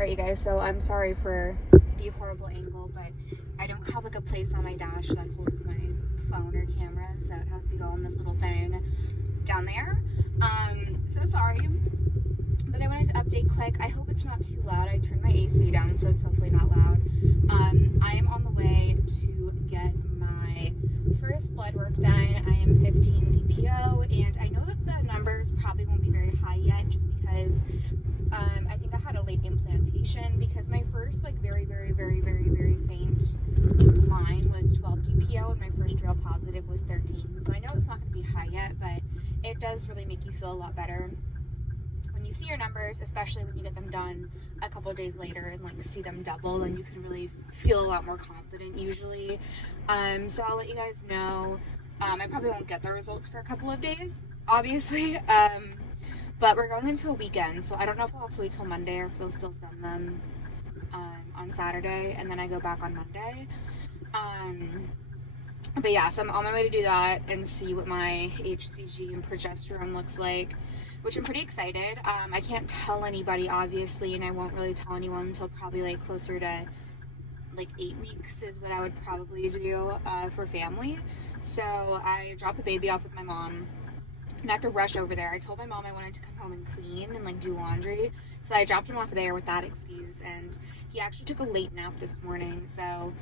Alright, you guys, so I'm sorry for the horrible angle, but I don't have like a place on my dash that holds my phone or camera, so it has to go on this little thing down there. So sorry, but I wanted to update quick. I hope it's not too loud. I turned my AC down, so it's hopefully not loud. I am on the way to get my first blood work done. I am 15 DPO, and I know that the numbers probably won't be very high yet, just because I think I had a late implantation, because my first like very faint line was 12 DPO and my first real positive was 13. So I know it's not going to be high yet, but it does really make you feel a lot better when you see your numbers, especially when you get them done a couple of days later and like see them double, and you can really feel a lot more confident usually. So I'll let you guys know. I probably won't get the results for a couple of days, obviously. But we're going into a weekend, so I don't know if I'll have to wait till Monday or if they'll still send them on Saturday, and then I go back on Monday. But yeah, so I'm on my way to do that and see what my HCG and progesterone looks like, which I'm pretty excited. I can't tell anybody, obviously, and I won't really tell anyone until probably like closer to like 8 weeks is what I would probably do for family. So I dropped the baby off with my mom, and I have to rush over there. I told my mom I wanted to come home and clean and like do laundry, so I dropped him off there with that excuse. And he actually took a late nap this morning, so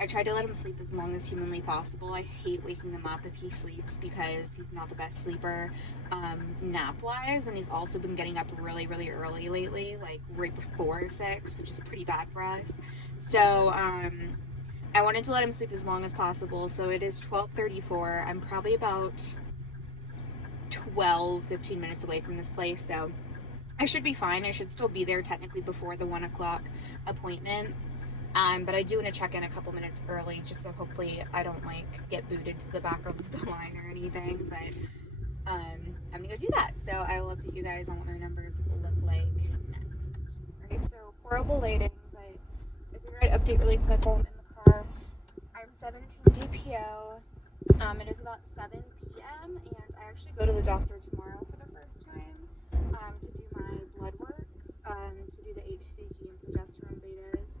I tried to let him sleep as long as humanly possible. I hate waking him up if he sleeps, because he's not the best sleeper nap wise, and he's also been getting up really early lately, like right before 6, which is pretty bad for us. So I wanted to let him sleep as long as possible. So it is 12:34. I'm probably about 15 minutes away from this place, so I should be fine. I should still be there technically before the 1 o'clock appointment. But I do want to check in a couple minutes early, just so hopefully I don't like get booted to the back of the line or anything. But I'm gonna go do that. So I will update you guys on what my numbers look like next. Alright, so horrible lighting, but I figured I'd update really quick while I'm in the car. I'm 17 DPO. It is about 7 p.m. and I actually go to the doctor tomorrow for the first time to do my blood work, to do the HCG and progesterone betas.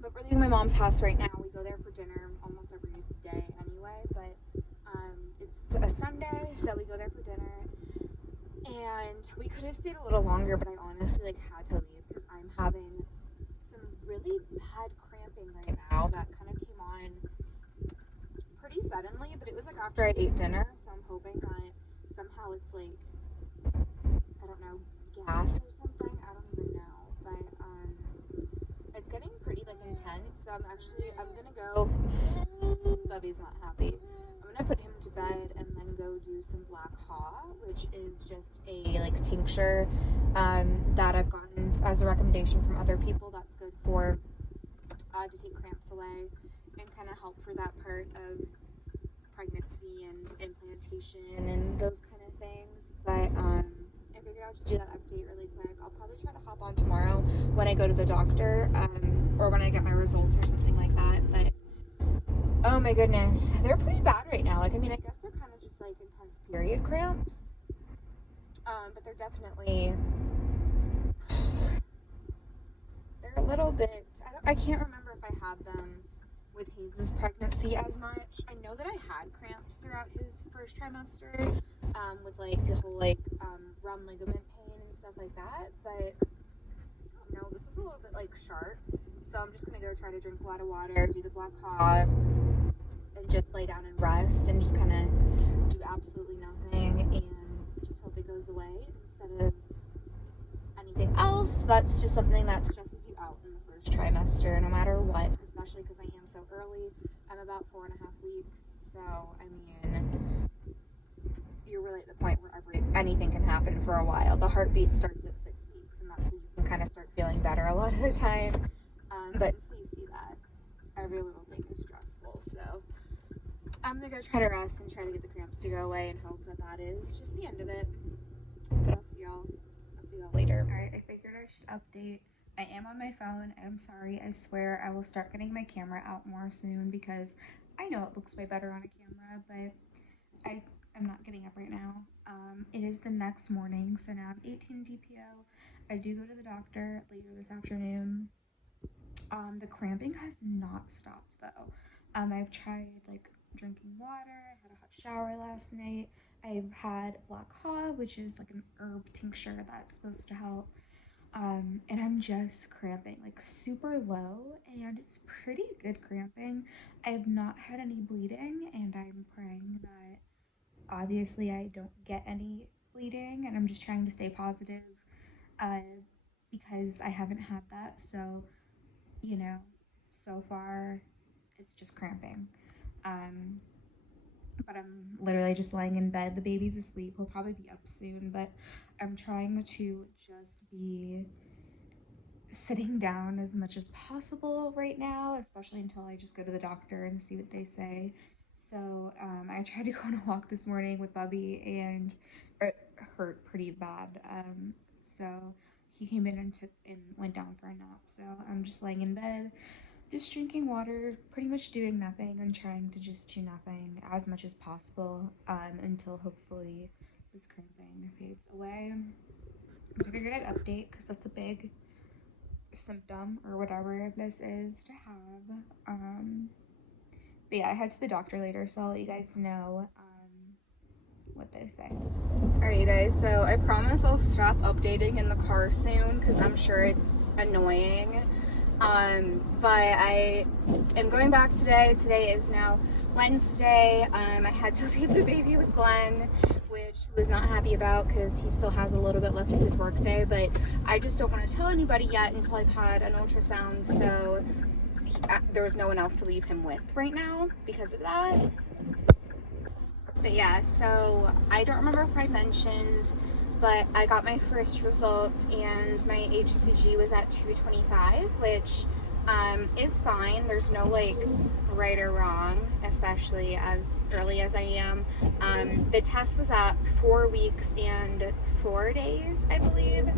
But we're leaving my mom's house right now. We go there for dinner almost every day anyway, but it's a Sunday, so we go there for dinner. And we could have stayed a little longer, but I honestly like had to leave because I'm having some really bad cramping right now that kind of came on pretty suddenly, but it was like after I ate dinner, so I'm hoping that somehow it's like, I don't know, gas or something. I don't even know, but it's getting pretty like intense. So I'm gonna go. Bubby's not happy. I'm gonna put him to bed and then go do some black haw, which is just a like tincture that I've gotten as a recommendation from other people. That's good for to take cramps away and kind of help for that part of pregnancy and implantation and those kind of things. But I figured I'll just do that update really quick. I'll probably try to hop on tomorrow when I go to the doctor, or when I get my results or something like that. But oh my goodness, they're pretty bad right now. Like, I mean, I guess they're kind of just like intense period cramps, but they're definitely, they're a little bit, I can't remember if I had them with Hayes' pregnancy as much. I know that I had cramps throughout his first trimester, with like the whole like round ligament pain and stuff like that, but I don't know, this is a little bit like sharp, so I'm just gonna go try to drink a lot of water, do the black hot, and just lay down and rest and just kind of do absolutely nothing and just hope it goes away instead of anything else. That's just something that stresses you out in the first trimester, no matter what, especially because I am so early. I'm about 4.5 weeks, so I mean, you're really at the point where anything can happen for a while. The heartbeat starts at 6 weeks, and that's when you can kind of start feeling better a lot of the time. But until you see that, every little thing is stressful. So I'm gonna go try to rest and try to get the cramps to go away and hope that that is just the end of it. But I'll see y'all later. Alright, I figured I should update. I am on my phone. I'm sorry. I swear I will start getting my camera out more soon, because I know it looks way better on a camera, but I'm not getting up right now. It is the next morning, so now I'm 18 DPO. I do go to the doctor later this afternoon. The cramping has not stopped though. I've tried like drinking water. I had a hot shower last night. I've had black hog, which is like an herb tincture that's supposed to help. And I'm just cramping like super low, and it's pretty good cramping. I have not had any bleeding, and I'm praying that obviously I don't get any bleeding, and I'm just trying to stay positive uh, because I haven't had that. So, you know, so far it's just cramping. Um, but I'm literally just laying in bed. The baby's asleep. He'll probably be up soon, but I'm trying to just be sitting down as much as possible right now, especially until I just go to the doctor and see what they say. So I tried to go on a walk this morning with Bubby, and it hurt pretty bad. So he came in and took and went down for a nap. So I'm just laying in bed, just drinking water, pretty much doing nothing and trying to just do nothing as much as possible until hopefully this cramping fades away. But I figured I'd update because that's a big symptom or whatever this is to have. But yeah, I head to the doctor later, so I'll let you guys know what they say. Alright, you guys, so I promise I'll stop updating in the car soon because I'm sure it's annoying. But I am going back today. Today is now Wednesday. I had to leave the baby with Glenn, which he was not happy about because he still has a little bit left of his work day, but I just don't want to tell anybody yet until I've had an ultrasound, so there was no one else to leave him with right now because of that. But yeah, so I don't remember if I mentioned, but I got my first result and my HCG was at 225, which is fine. There's no like right or wrong, especially as early as I am. The test was at 4 weeks and 4 days, I believe.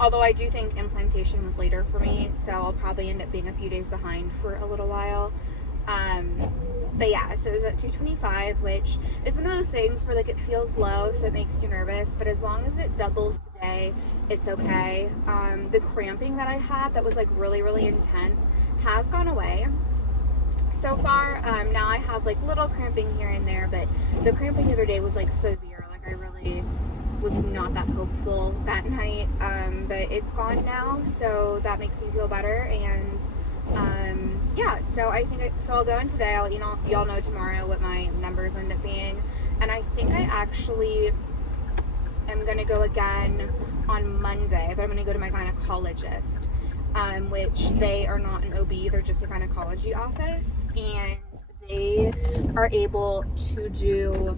Although I do think implantation was later for me, so I'll probably end up being a few days behind for a little while. But yeah, so it was at 225, which is one of those things where like it feels low, so it makes you nervous, but as long as it doubles today, it's okay. The cramping that I had that was like really, really intense has gone away so far. Now I have like little cramping here and there, but the cramping the other day was like severe. Like I really was not that hopeful that night, but it's gone now, so that makes me feel better. And yeah, so I think so I'll go in today. I'll let y'all know tomorrow what my numbers end up being, and I think I actually am gonna go again on Monday, but I'm gonna go to my gynecologist, which they are not an OB, they're just a gynecology office, and they are able to do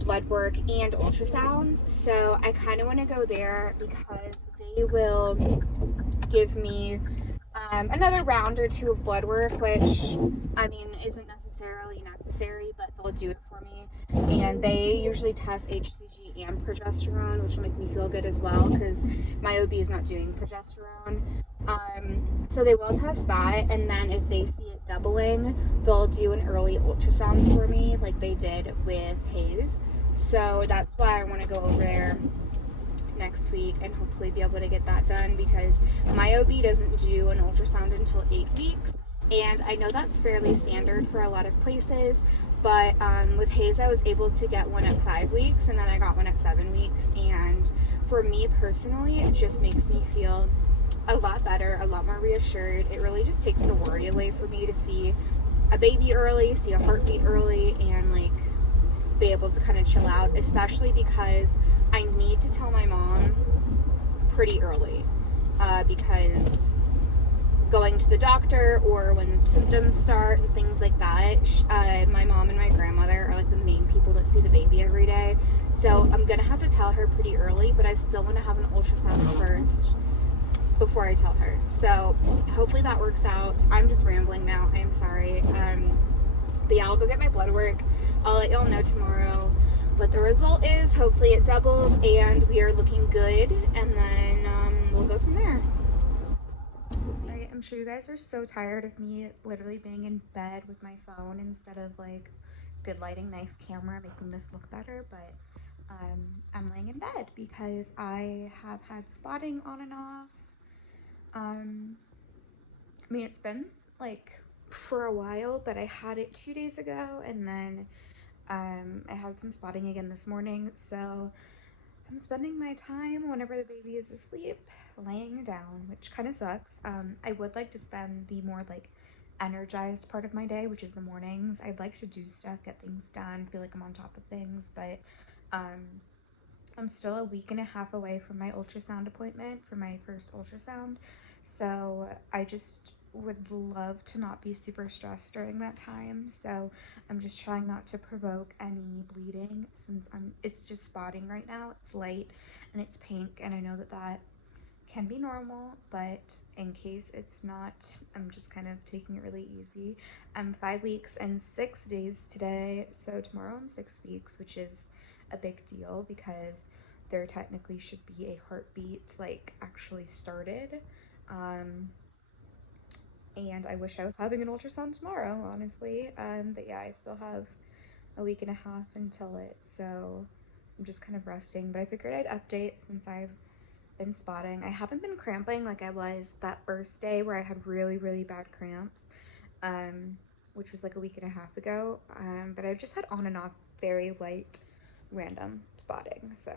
blood work and ultrasounds. So I kind of want to go there because they will give me another round or two of blood work, which I mean isn't necessarily necessary, but they'll do it for me. And they usually test HCG and progesterone, which will make me feel good as well because my OB is not doing progesterone. So they will test that, and then if they see it doubling, they'll do an early ultrasound for me like they did with Hayes. So that's why I want to go over there next week and hopefully be able to get that done, because my OB doesn't do an ultrasound until 8 weeks, and I know that's fairly standard for a lot of places, but with Hayes I was able to get one at 5 weeks, and then I got one at 7 weeks, and for me personally it just makes me feel a lot better, a lot more reassured. It really just takes the worry away for me to see a baby early, see a heartbeat early, and like be able to kind of chill out, especially because I need to tell my mom pretty early, because going to the doctor or when symptoms start and things like that, my mom and my grandmother are like the main people that see the baby every day, so I'm gonna have to tell her pretty early, but I still want to have an ultrasound first before I tell her. So hopefully that works out. I'm just rambling now, I am sorry. But yeah, I'll go get my blood work. I'll let y'all know tomorrow what the result is. Hopefully it doubles and we are looking good, and then we'll go from there. We'll see. I'm sure you guys are so tired of me literally being in bed with my phone instead of like good lighting, nice camera, making this look better, but I'm laying in bed because I have had spotting on and off. I mean, it's been like for a while, but I had it 2 days ago, and then I had some spotting again this morning. So I'm spending my time whenever the baby is asleep laying down, which kind of sucks. I would like to spend the more like energized part of my day, which is the mornings. I'd like to do stuff, get things done, feel like I'm on top of things, but um, I'm still a week and a half away from my ultrasound appointment for my first ultrasound. So I just would love to not be super stressed during that time. So I'm just trying not to provoke any bleeding since it's just spotting right now. It's light and it's pink, and I know that that can be normal, but in case it's not, I'm just kind of taking it really easy. I'm 5 weeks and 6 days today, so tomorrow I'm 6 weeks, which is a big deal because there technically should be a heartbeat like actually started. Um, and I wish I was having an ultrasound tomorrow, honestly. But yeah, I still have a week and a half until it, so I'm just kind of resting. But I figured I'd update since I've been spotting. I haven't been cramping like I was that first day where I had really, really bad cramps, um, which was like a week and a half ago. But I've just had on and off very light, random spotting. So